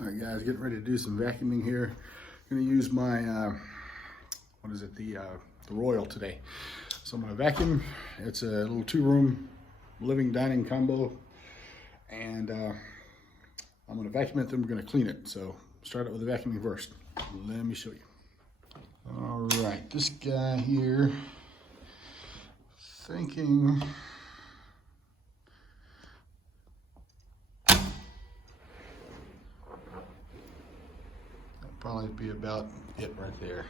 All right, guys, getting ready to do some vacuuming here. I'm gonna use my, the Royal today. So I'm gonna vacuum. It's a little 2-room living dining combo. And I'm gonna vacuum it, then we're gonna clean it. So start out with the vacuuming first. Let me show you. All right, this guy here, thinking, probably be about it right there.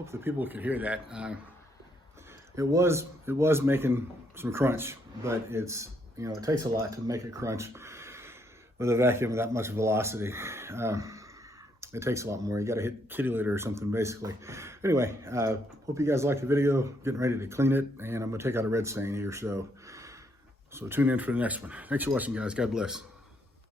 hope the people could hear that. It was making some crunch, but it's, you know, it takes a lot to make it crunch with a vacuum with that much velocity. It takes a lot more. You got to hit kitty litter or something, basically. Anyway, hope you guys liked the video. Getting ready to clean it, and I'm gonna take out a red stain here. So tune in for the next one. Thanks for watching, guys. God bless.